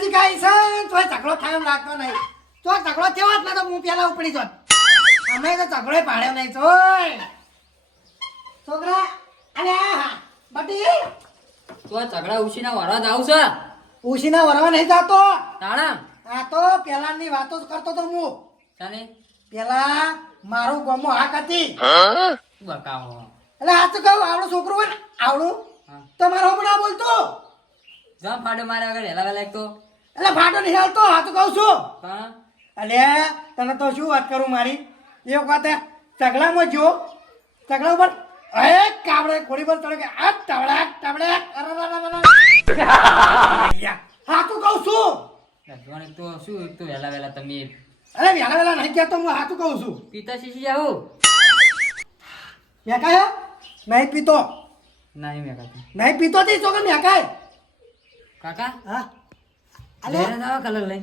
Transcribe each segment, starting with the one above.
નજીક આવી છે તોય ઝઘડો થાય એમ લાગતો નહીં. તો ઝઘડો થયો જ ને તો હું પેલા ઉપડી જોત. અમે તો ઝઘડો પાડ્યો નહીં તોય. છોકરા અલે હા બટી તો આ ઝઘડા ઉછીના વરવા જાવ છે. ઉશીના વરવા નહીં જાતો. તાણા આ તો પેલાની વાતો જ કરતો તો હું. તને પેલા મારું ગામમાં હાક હતી. બકાવો એટલે આ તો કહું આવડું છોકરું હોય ને આવડું તો મારો હું ના બોલતો. જા ફાડો મારે આગળ હેલા વેલા એક તો એટલે ફાટો નહીં હાલતો આ તો કહું છું. હા અલે તને તો શું વાત કરું મારી એક વાત ચગલામાં જો ચગલા ઉપર કાબડે ઘોડી પર ચડે કે આ ટવડા ટવડે હા તો કહું છું. જોણ એક તો શું એક તો હેલા વેલા તમે અરે વેલા વેલા નહીં કહેતો હું હા તો કહું છું. પિતા શીશી જાઓ મેં કાય નહીં પીતો નહીં મેં કાકા નહીં પીતો તી છોકરા મેં કાય કાકા હા અલે નવા કલર લઈ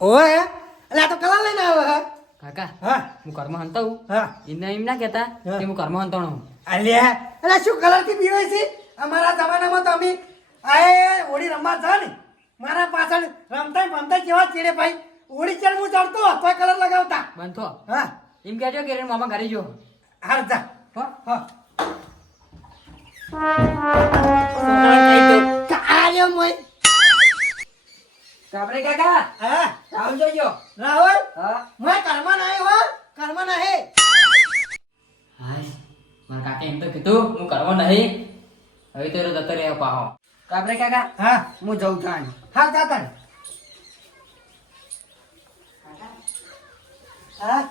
ઓય એટલે આ તો કલર લઈને આવે હે કાકા હા હું કર્મ હંતા હું હા એને એમ ના કહેતા હા. કે હું કર્મ હંતાણો હું અલ્યા એટલે શું કલર થી પીવે છે અમારા જમાનામાં તો અમે આ હોળી રમવા જા ને મારા પાછળ રમતા રમતા કેવા ચેડે ભાઈ હોળી ચેડ હું ચડતો તોય કલર લગાવતા બંધો હા એમ કહેજો કે રે મામા ઘરે જો હાર જા હો હા છોકરાને કહી દો. આર્યો મોય કાપરે કાકા હા આમ જોજો રાહુલ હા મોય કર્મ નહીં હો કર્મ નહીં હાય મારા કાકા એમ તો કીધું હું કરવો નહીં હવે તો જતો રહ્યો પાહો કાપરે કાકા હા હું જઉં છું હા જા તને હા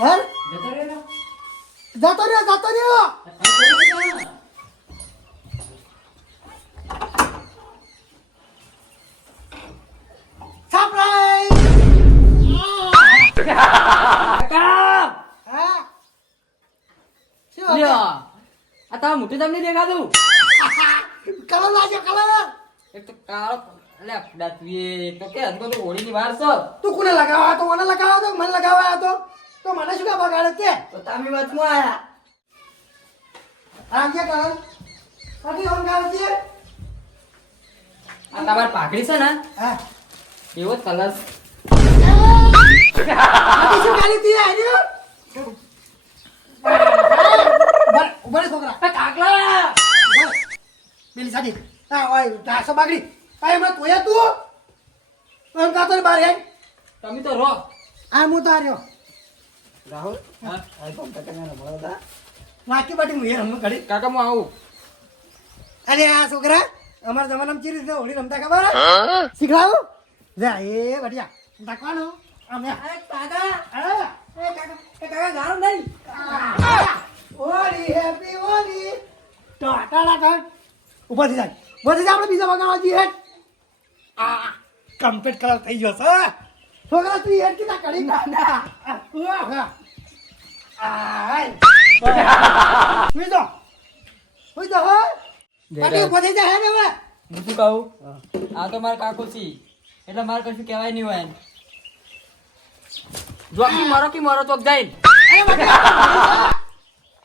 હા જતો રહ્યો જતો રહ્યો સરપ્રાઈઝ કાકા હા શું લ્યો આ તારા મોટી તમને દેખાતું કલર લાગ્યો કલર એક તો કાળો એટલે દાતવી એક તો કે અંકો તો હોળીની વાર છે તું કોને લગાવવા તો મને લગાવવા તો મને લગાવવા તો મને શું કા બગાડે કે તો તમે વચમાં આયા આ કે કલર આથી ઓન ગાવજે આ તમાર પાઘડી છે ને હા એવો જ કલર આથી શું ગાલી તી આર્યો ઉભા છોકરા કાકલા પેલી સાડી હા ઓય તાસો બાગડી કાઈ મને તોયા તું એમ કાતો બાર હે તમે તો રો આ હું તો આર્યો રાહુલ હા આ કોમ તકના મળતા વાકી બાટી હું હમ ઘડી કાકા હું આવું અરે આ છોકરા અમારા જમાનામાં ચીરી રીતે હોળી રમતા ખબર શીખડાવો જા એ બઢિયા તાકવાનો અમે કાકા હા કાકા ગાળો નહીં હોળી હેપી હોળી તો આટાલા કર ઉપર થી જાય આપણે બીજા વગાડવા જઈએ આ કમ્પ્લીટ કલર થઈ ગયો છે છોકરા તું હેડ કીધા કરી ના આય હુઈ તો હો પાટી ઉપર થઈ જાય હે હવે હું શું કહું આ તો મારા કાકો છે એટલે મારે કશું કહેવાય નહીં હોય જો કી મારો ચોક જાય અરે બાટી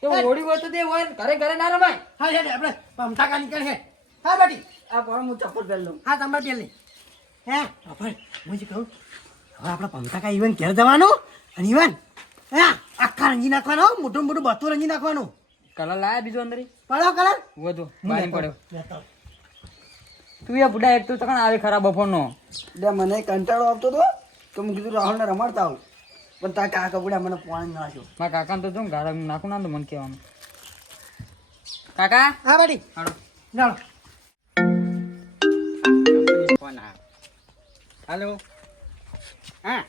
તો હોળી હોય તો તે હોય ઘરે ઘરે ના રમાય હા હેડ આપણે પમઠાકા નીકળ હે હા બાટી આ પણ હું ચપ્પલ પહેર લઉં હા તમે પેલી હે ભાઈ હું જે કહું હવે આપણે પમઠાકા ઈવન ઘેર જવાનું અને ઈવન હા આખા રંગી નાખવાનો મોટું મોટું બધું રંગી નાખવાનું કલર લાયા બીજો અંદર પડો કલર વધુ બારી પડ્યો તું એ બુડા એક તો તકણ આવે ખરાબ બફોરનો એટલે મને કંટાળો આવતો હતો તો મેં કીધું રાહુલને રમાડતા આવું પણ તારા કાકા બુડા મને પાણી નાખ્યો મારા કાકાને તો જો ગાળા નાખું ના તો મને કહેવાનું કાકા હા બાટી હાલો ચાલો હાલો હા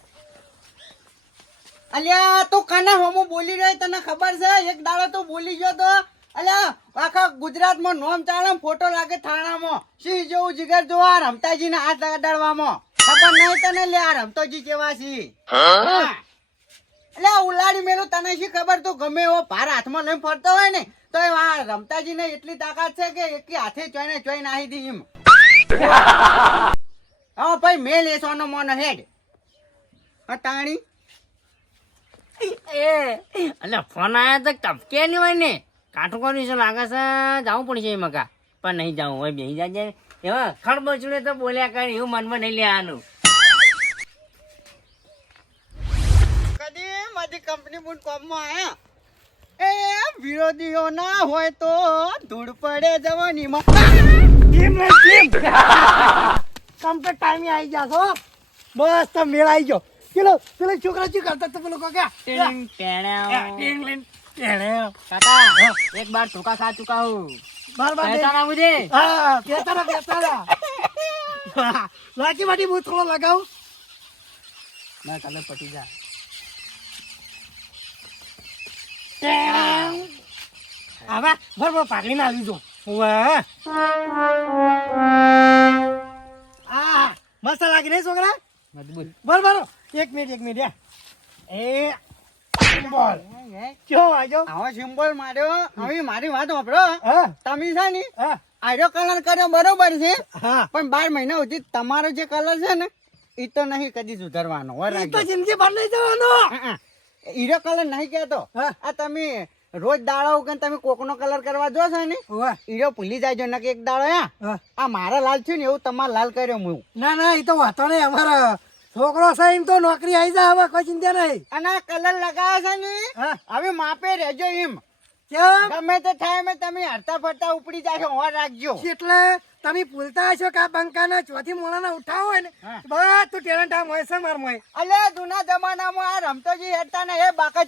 અલ્યા તો કાના હોમો બોલી રહ્યો તને ખબર છે એક દાડો તો બોલી ગયો તો અલ્યા આખા ગુજરાતમાં નોમ ચાલે ફોટો લાગે થાણામાં સિંહ જેવું જીગર જોવા રમતાજીને હાથ લગાડવામાં ખબર નહીં તને લે આ રમતોજી કેવા છે અલ્યા ઉલાડી મેલું તને શી ખબર તું ગમે એવો ભાર હાથમાં લઈને ફરતો હોય ને તો આ રમતાજીને એટલી તાકાત છે કે એક હાથે ચોઈને ચોઈ નાખી દી એમ હા ભાઈ મેલ એ સોનો મોનો હેડ તાણી એટલે ફોન આવ્યા તો ટપકે નહીં હોય ને કાઠું કર્યું છે લાગે છે જવું પડશે એમાં કા પણ નહીં જવું હોય બેસી જાય એવા ખડબચુને તો બોલ્યા કરે એવું મનમાં નહીં લેવાનું. કદી મારી કંપની બુન કોમમાં આયા એ વિરોધીઓ ના હોય તો ધૂળ પડે જવાનીમાં. કમ્પ્લીટ ટાઈમે આવી ગયા છો બસ તો મેળ આવી ગયો. પેલો છોકરા શું કરતા તો પેલો ટીંગ ટેણાવ. કાકા કાકા એક બાર ધોકા ખા ચુકા હું. બાર પૈસા ના મુझे. હા બેતારા લાકી માટી હું થોડો લગાવું ના કાલે પટી જા. હવે બરોબર પાકડી ના લીધો વાહ આ મસ્ત લાગી નહીં છોકરા મજબૂત. બરોબર એક મિનિટ એ બોલ કેવો વાગ્યો આવો સિમ્બોલ માર્યો હવે મારી વાત સાંભળો હા તમે છે ને હા આર્યો કલર કર્યો બરોબર છે હા પણ 12 મહિના સુધી તમારો જે કલર છે ને એ તો નહીં કદી સુધારવાનો હોય એ તો રાખજો. જિંદગી ભર નહીં જવાનો હીરો કલર નહીં કહેતો હા. આ તમે રોજ દાડો ઉગન તમે કોકનો કલર કરવા જો છો ને વાહ હીરો ભૂલી જાયજો નકે એક દાડો હા. આ મારા લાલ થયું ને એવું તમારા લાલ કર્યો હું. ના એ તો વાતો નહીં અમારો છોકરો છે એમ તો નોકરી આવી જાય હવે કોઈ ચિંતા નહીં અને આ કલર લગાવે છે ને હા હવે માપે રહેજો એમ કેમ ગમે તે થાય મેં તમે હરતા ફરતા ઉપડી જાશો હોર રાખજો. એટલે તમે ભૂલતા હશો કે આ બંકાના ચોથી મોણાના ઉઠાવો હોય ને હા. બસ તું ટેલેન્ટ આમ હોય છે માર મોય અલે જૂના જમાનામાં આ રમતોજી હેડતા ને એ બાકા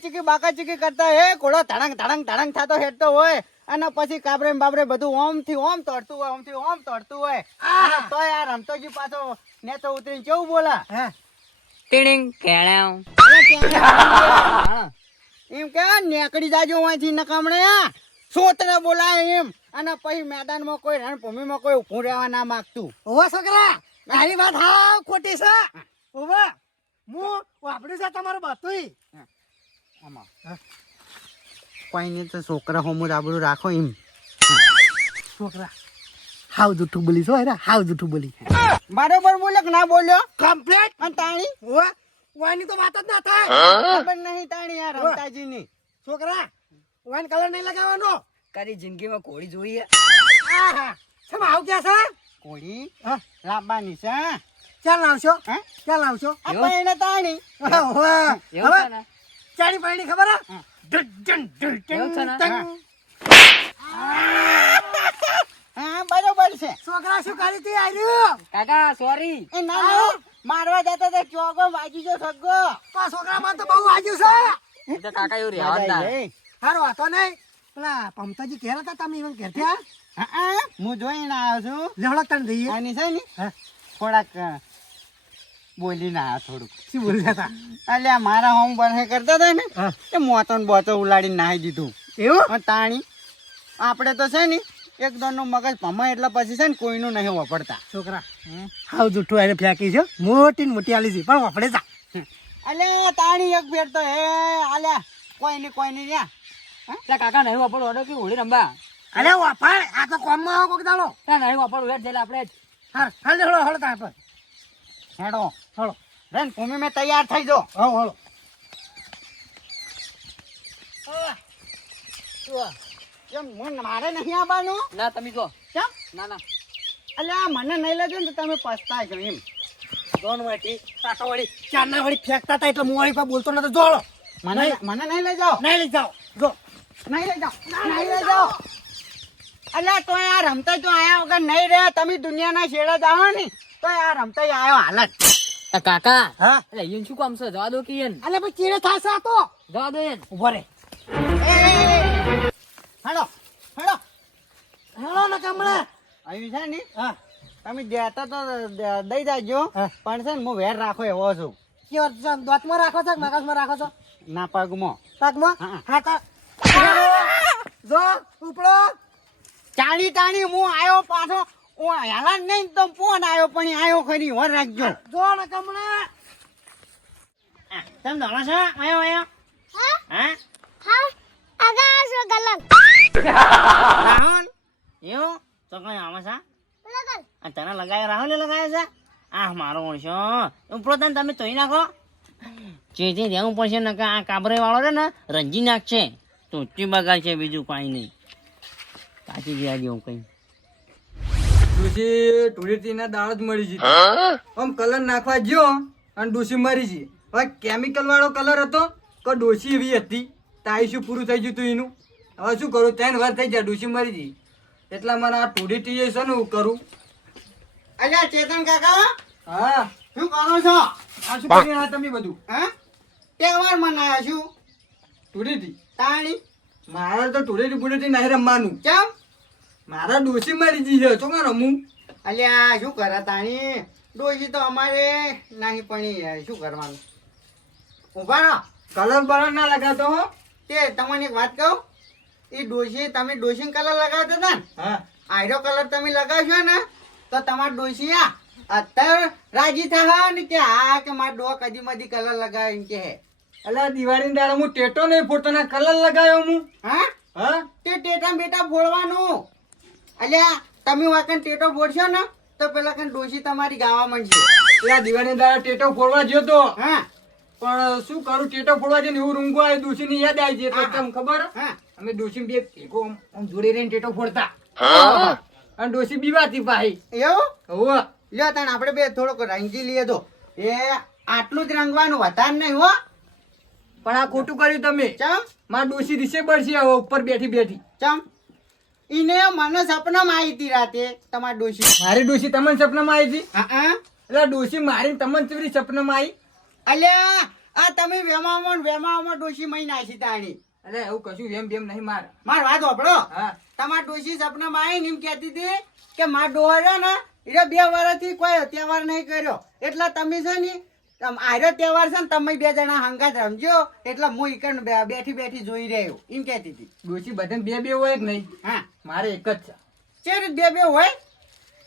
ચીકી કરતા હે ઘોડો ધડંગ થતો હેડતો હોય અને પછી કાબરે ને બાબરે બધું ઓમ થી ઓમ તોડતું હોય ઓમ થી ઓમ તોડતું હોય અને તોય આ રમતોજી પાછો ને તો ઉતરીને કેવું બોલા હા ટીંગ ટેણાવ. એમ કે નેકડી જાજો અહીંથી નકામણે સોતને બોલાય એમ અને પછી મેદાનમાં કોઈ રણભૂમિમાં કોઈ ઊભું રહેવા ના માંગતું. ઓવા છોકરા તારી વાત હાવ ખોટી છે ઓવા હું વાપર્યું છે તમારું બધુંય આમાં કોઈ ને તો છોકરા હોમું આબરું રાખો એમ. છોકરા હાવ જૂઠું બોલી છો હેરા હાવ જૂઠું બોલી બરોબર બોલ્યો કે ના બોલ્યો કમ્પ્લીટ અને તાણી ઓવા ઓવાની તો વાત જ ના થાય ખબર નહીં તાણી આ રમતાજી ની. છોકરા ઓવાન કલર નહીં લગાવવાનો તારી જિંદગીમાં કોળી જોઈએ. આહા સમ આવ ક્યાં છે કોળી હા લાવવાની છે ક્યાં લાવશો હે? ક્યાં લાવશો આ પૈણે તાણી ઓવા એવું હવે છે ને? ચારી પાણી ખબર હે? હા. એવું છે ને? ટંગ. હા બરોબર છે. છોકરા શું કરી તી આર્યું કાકા સોરી. એ ના ના, મારવા જતો તો ચોગો વાગી ગયો સગ્ગો. તો આ છોકરામાં તો બહુ વાગ્યું છે એ તો કાકા એવું રહેવા જ ના. હારો હતો નહીં પેલા પમતાજી ઘેર હતા તમે even ઘેર થયા હા હું જોઈને આવ્યો છું લેવડો તણ જઈએ આની છે ને હા થોડાક બોલીને આવ્યો થોડુંક. શું બોલ્યા હતા અલ્યા મારા હોમ બને કરતા હતા ને હા એ મોતો ને બોતો ઉલાડીને નાહી દીધું. એવું અને તાણી આપણે તો છે ને એક દોનનું મગજ ભમાય એટલે પછી છે ને કોઈનું નહીં વાપરતા. છોકરા હાવ જૂઠું એને ફેંકી છે મોટી ને મોટી આલી છે પણ વાપડે જા અલ્યા તાણી એક ફેર તો હે આલ્યા કોઈ નહીં યા એટલે કાકા નહીં વાપરવું ઓર્ડર કે હોળી રમવા. અરે વાપડ આ તો કોમમાં આવો કોક દાડો ત્યાં નહીં વાપરવું હેડ જઈને આપણે જ. હાલ હાલ હળો હળો તા પર હેડો હળો રેન ભૂમિ મેં તૈયાર થઈ જો. હળો હળો કેમ મારે નહીં આવવાનું ના તમે કહો. કેમ ના ના અલ્યા મને નહીં લેજો ને તો તમે પસ્તાશો એમ. જોન વાટી આ તો વળી ચારના વળી ફેંકતા હતા એટલે હું વળી કોઈ બોલતો નતો જોડો મને નહીં લઈ જાઓ નહીં લઈ જાઓ જો નહીં લઈ જાઓ અલ્યા તો આ રમતા જો આયા વગર નહીં રહ્યા તમે દુનિયાના છેડે જાઓ ને તો આ રમતા આવ્યો હાલત. કાકા હા એટલે ઈયન શું કામ છે જવા દો કે ઈયન. અલે ભાઈ ચીડે થાશે આ તો જવા દો ઈયન. ઉભો રે હેડો હેડો હેલો ને કમળા આવ્યું છે ને હા તમે દેતા તો દઈ જાજો હા. પણ છે ને હું વેર રાખો એવો છું કેવો દોતમાં રાખો છો કે મગજમાં રાખો છો ના પગમાં. પગમાં હા. હા તો જો ઉપડો તાણી હું આવ્યો પાછો હું હેલા નહીં તો ફોન આવ્યો પણ આવ્યો ખરી વર રાખજો. જો ને કમળા તમે ધોળો છો આવ્યો હા રાહુલ એવું તો કઈ આવે છે આ તને લગાવ્યો રાહુલ લગાવ્યો છે આ મારો ઓળશો ઉપરો તને તમે ધોઈ નાખો ચેતી દેવું પડશે ને કે આ કાબરે વાળો છે ને રંજી નાખશે તોચી બગાડ છે બીજું કાંઈ નહીં કાચી ગયા જેવું કઈ ડોશી ધૂળેટીના દાળ જ મળી ગઈ. આમ કલર નાખવા ગયો અને ડોશી મરી ગઈ. હવે કેમિકલ વાળો કલર હતો કે ડોશી એવી હતી તાઈ શું પૂરું થઈ ગયું તું એનું. હવે શું કરું 3 વાર થઈ ગયા ડોશી મરી ગઈ. એટલા મને આ ધૂળેટી છે ને હું કરું. અલ્યા ચેતન કાકા હા શું કરો છો? આ શું કરી રહ્યા તમે બધું? હા તહેવાર મનાયા છું ધૂળેટી તાણી મારા તો ધૂળેટી બુળેટી નહીં રમવાનું. કેમ? મારા ડોશી મરી ગઈ છે તો કાં રમું? અલ્યા શું કરે તાણી ડોશી તો અમારે નહીં પણ શું કરવાનું. ઉભા રહો. કલર બલર ના લગાતો હો. તે તમને એક વાત કહું એ ડોશી તમે ડોશી કલર લગાવતા હતા ને હા આયરો કલર તમે લગાવશો ને તો તમારા ડોશી અત્યારે રાજી થા ને કે હા કે મારા ડો કદી મધી કલર લગાવે એમ કે હે. અલા દિવાળીની દાડે હું ટેટો નહીં ફોડતો ને કલર લગાવ્યો હું. હા હા તે ટેટા બેટા ફોડવાનું. અલ્યા તમે વાકન ટેટો ફોડશો ને તો પેલા કન ડોશી તમારી ગાવા માંડશે. પેલા દિવાળીની દાડે ટેટો ફોડવા ગયો તો હા પણ શું કરું ટેટો ફોડવા જઈને એવું રૂંગો આવ્યો ડોશીની યાદ આવી ગઈ. એટલે તમને ખબર હા અમે ડોશી બે ભેગો આમ જોડે રહીને ટેટો ફોડતા અને ડોશી બીવાતી ભાઈ. એવું હોવે લ્યો તાણ આપણે બે થોડોક રંગી લઈએ તો એ આટલું જ રંગવાનું વધારે નહીં હો. પણ આ ખોટું કર્યું તમે. ચમ મારા ડોશી દિશે બળશે હવે ઉપર બેઠી બેઠી. ચમ ઈને મને સપનામાં આવી હતી રાતે તમારી ડોશી. મારી ડોશી તમને સપનામાં આવી હતી? હા એટલે ડોશી મારી તમને ચેવી સપનામાં આવી? અલ્યા આ તમે વેમામાં ડોશી મહી નાખી તાણી. અરે એવું કશું વેમ બેમ નહીં માર. માર વાત વાપરો હા તમારી ડોશી સપનામાં આવી ને એમ કહેતી હતી કે માર ડોહા રહ્યો ને એટલે 2 વર્ષથી કોઈ તહેવાર નહીં કર્યો એટલે તમે છે ને આર્યો તહેવાર છે ને તમે 2 જણા હંગાત રમજો એટલે હું ઈકન બેઠી જોઈ રહ્યો એમ કહેતી હતી. ડોશી બધાને બે હોય કે નહીં? હા મારે એક જ છે. ચેરી 2 હોય.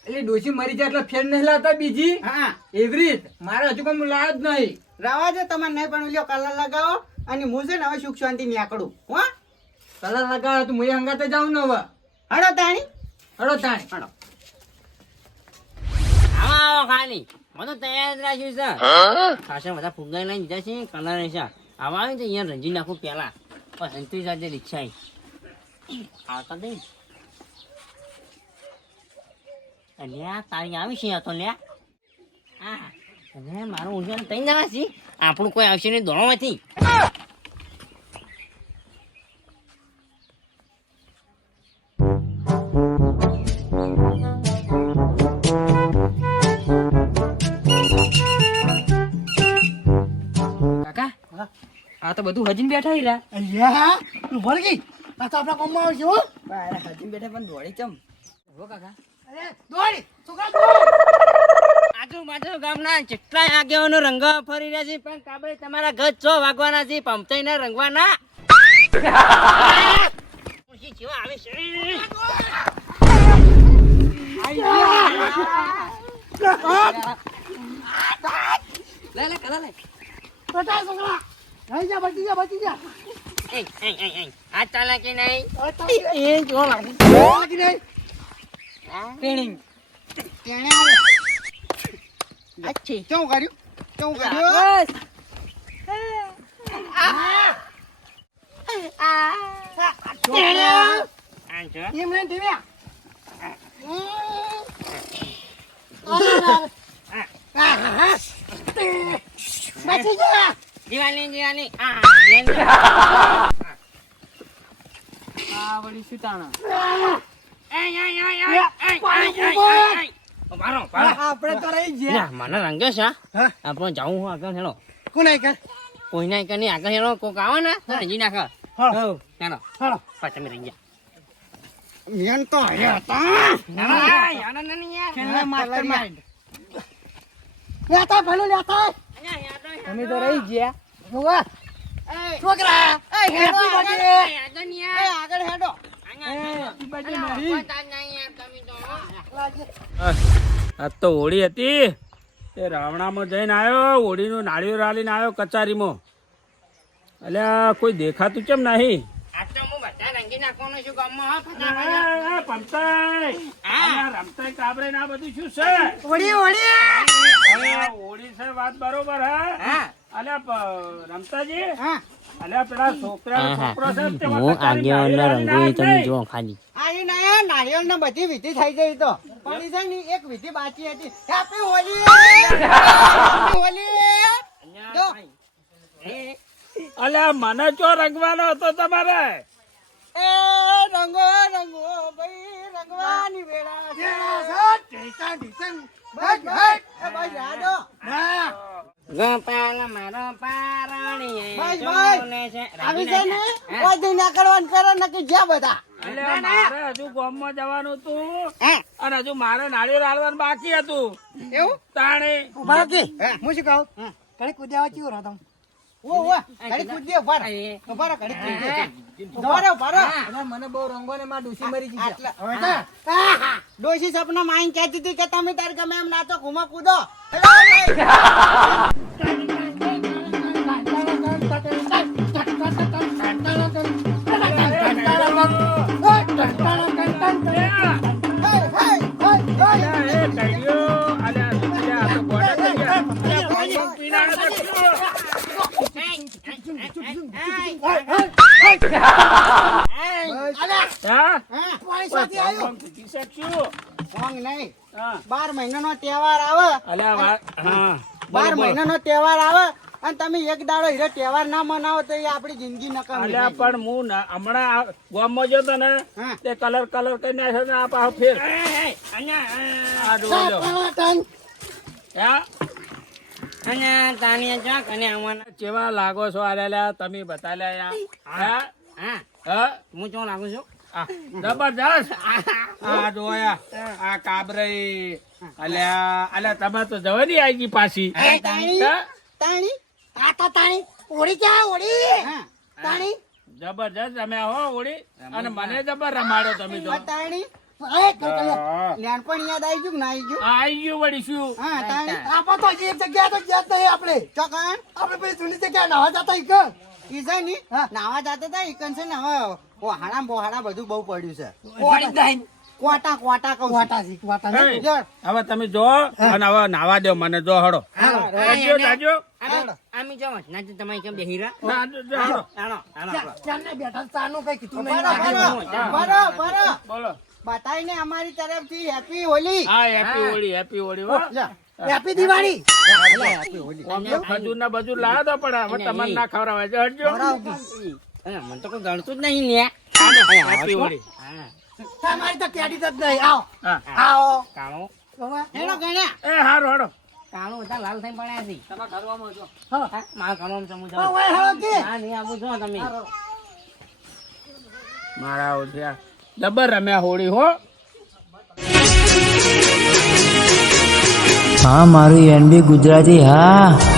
એટલે ડોશી મરી જાય એટલે ફેર નહીં લાવતા બીજી હા એવી રીત મારે હજુ કોઈ લાવ જ નહીં. રવા દે તમારે નહીં પણ લ્યો કલર લગાવો અને હું છે ને હવે સુખ શાંતિ નીકળું હો. કલર લગાવે તો હું હંગાતે જાઉં ને હવે. હડો તાણી હડો તાણી હડો. આવો ખાલી મને તૈયાર જ રાખ્યું છે ખાસા બધા ફુગ્ગા લઈને દીધા છે કલર છે આવા આવે તો અહીંયા રંજી નાખું પેલા પણ હંતી સાથે રિક્ષા આવતા દઈ અલ્યા તારી આવી છે તો લ્યા હા અને મારું ઊંઝા તઈ જવા છે આપણું કોઈ આવશે નહીં દોડવાથી કાકા આ તો બધું હજીને બેઠા હીરા અલ્યા તું ભર ગઈ આ તો આપણા કોમમાં આવશે હો. હજીને બેઠા પણ દોડી ચમ હો કાકા અરે દોડી છોકરા દોડ. આજુબાજુ ગામના જેટલા આગેવાનો રંગ ફરી રહ્યા છે પણ કાબરે તમારા ઘર 6 વાગવાના છે પમચાઈને રંગવાના ખુશી જેવા આવે છે લે લે કલા લે બટા છોકરા રહી જા બચી જા એ આ ચાલાકી નહીં એ જો લાગે લાગી નહીં ટ્રેનિંગ કેણે આવે અચ્છી કેવું કર્યું બસ આ જો એમ લઈને ટીવ્યા બચી જા જીવાની આ વળી સુતાણા આપણે તો રહી ગયા મને રંગે છે હા? આપણે જાઉં હું આગળ હેલો કોને કર કોઈના એક ની આગળ હેલો કોક આવે ને તો રંજી નાખે હા. હો હેલો હાલો પાછા તમે રંજી મેન તો આયા હતા છેલ્લા mastermind. લેતા ભલો લેતા તમે તો રહી ગયા. જોવા છોકરા એ હેડો આગળ હેડો આજ તો હોળી હતી તે રાવણામાં જઈને આવ્યો હોળીનું નાળિયેર આલીને આવ્યો કચારીમાં. અલ્યા કોઈ દેખાતું કેમ નહીં? રમતાય કાબરે ના બધું શું છે? ઓડી ઓડી અલ્યા, હોળી છે વાત બરોબર હે. અલ્યા રમતાજી હા અલ્યા પેલા છોકરો છે તે હું આગેવાનના રંગોળી તમે જો ખાલી આ નાની ના નારિયેળ ને બધી વિધિ થઈ ગઈ તો પણ ઈ છે ને એક વિધિ બાકી હતી. હેપી હોલી હેપી હોલી જો. અલ્યા મને ચો રંગવાનો હતો તમારે એ રંગો રંગો ભાઈ રંગવાની વેળા છે. બસ બસ એ બસ રાડો ગોપાલ મારો પારણીએ બસ જોને બસ છે. આવી છે ને કોઈ દી ના કરવાનું કરે નક્કી જ્યાં બધા અલ્યા મારે હજુ ગામમાં જવાનું હતું હા અને હજુ મારે નાળિયેર હાલવાનું બાકી હતું એવું તાણે ઉભા રહો કે હું શું કહું કઈ કુદ્યા ચીવો રહો તમે ઓ ઘડી કૂદ દે ઉભા રહો. ઉભા રહો ઘડી કૂદ દે ઉભા રહો ઉભા રહો. મને બહુ રંગો ને માં ડૂસી મરી ગઈ આટલા. હા. ડોશી સપના માઈન કહેતી હતી કે તમે તાર ગમે એમ નાચો ઘૂમા કૂદો સોંગ નહીં 12 મહિનાનો તહેવાર આવે 12 મહિનાનો તહેવાર આવે અને તમે એક દાડો હીરો તહેવાર ના મનાવો તો એ આપણી જિંદગી નકામી અલ્યા થઈ પણ હું હમણાં ગામમાં જતો ને હા. તે કલર કરી નાખ્યો ને આ પાછો ફેર આ જોઈ લો હા અને તાનિયા ચોક અને આવવાના કેવા લાગો છો આલ્યા તમે બતાલ્યા હા હા હા હું ચો લાગુ છું આ જબરજસ્ત આ જોયા આ કાબરી અલ્યા તમે તો જવાની આવી ગઈ પાછી ગઈ. તાણી હા? તાણી આ તો તાણી ઓળી ક્યાં ઓળી હા તાણી જબરજસ્ત તમે હો ઓળી અને મને જબર રમાડો તમે તો આ તાણી એ કલકલિયા. નાનપણ યાદ આવી ગયું કે ના આવી ગયું આવી ગયું વળી શું હા તાણી આપણે તો હજી એક જગ્યાએ તો ગયા જ નહીં આપણે ચોકન આપણે પેલી જૂની જગ્યાએ નાવા જતા ઈ કે. ઈ છે ને હા. નાવા જાતા હતા ઈકન છે ને હવે હાડા બોહાડા બધું બહુ પડ્યું છે ઓળી જ નહીં. કોટા કોટા કહું છું. વાટા શીખ, વાટા નહીં. હે, જો. હવે તમે જો અને હવે નાવા દો મને જો હડો જાજો જાજો આમી જો ના તમારી કેમ બેહીરા ના, જો, હળો. આનો આનો ચા- ચાને બેઠા ચાનું કઈ કીધું નહીં. બરો બરો બોલો બતાઈને અમારી તરફથી હેપી હોલી હા હેપી હોળી હો હેપી દિવાળી. ખજૂર ના બજૂર લાવ્યો તો પણ હવે તમારે ના ખવડાવે છે હટજો મને તો કોઈ ગણતું જ નહીં લે હેપી હોળી તમારી તો કેડી જ નહીં. આવો હા આવો કાળો બાબા. હેડો ગણ્યા એ હારું હડો કાળો બધા લાલ થઈ પડ્યા છે હા. મારા કાળો સમુદ્ર હા, ઓય હાલો કે. હા નહીં આવું છો તમે મારા ઓછ્યા જબર રમ્યા હોળી હો હા મારું એનબી ગુજરાતી હા